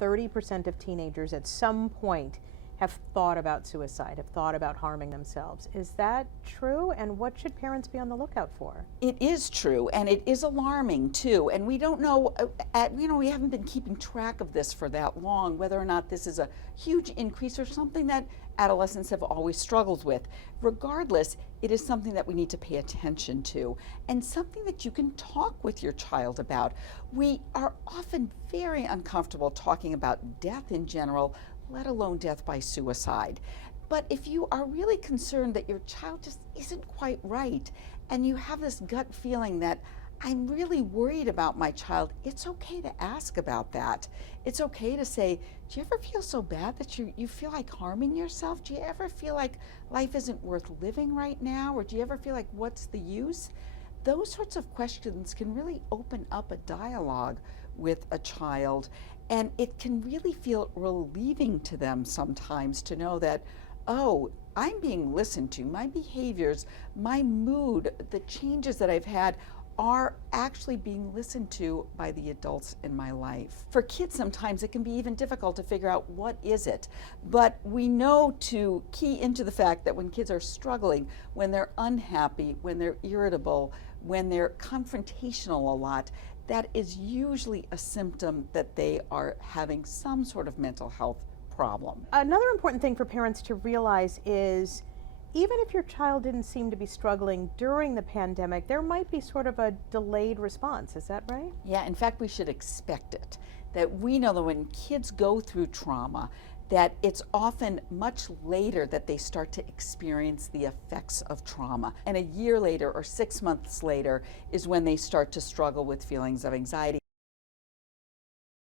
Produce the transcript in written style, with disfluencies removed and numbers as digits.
30% of teenagers at some point have thought about suicide, have thought about harming themselves. Is that true? And what should parents be on the lookout for? It is true, and it is alarming too. And we don't know, we haven't been keeping track of this for that long, whether or not this is a huge increase or something that adolescents have always struggled with. Regardless, it is something that we need to pay attention to and something that you can talk with your child about. We are often very uncomfortable talking about death in general, let alone death by suicide. But if you are really concerned that your child just isn't quite right and you have this gut feeling that I'm really worried about my child, it's okay to ask about that. It's okay to say, do you ever feel so bad that you feel like harming yourself? Do you ever feel like life isn't worth living right now? Or do you ever feel like, what's the use? Those sorts of questions can really open up a dialogue with a child, and it can really feel relieving to them sometimes to know that, oh, I'm being listened to. My behaviors, my mood, the changes that I've had are actually being listened to by the adults in my life. For kids, sometimes it can be even difficult to figure out what is it. But we know to key into the fact that when kids are struggling, when they're unhappy, when they're irritable, when they're confrontational a lot, that is usually a symptom that they are having some sort of mental health problem. Another important thing for parents to realize is even if your child didn't seem to be struggling during the pandemic, there might be sort of a delayed response. Is that right? Yeah, in fact, we should expect it. That we know that when kids go through trauma, that it's often much later that they start to experience the effects of trauma. And a year later or 6 months later is when they start to struggle with feelings of anxiety.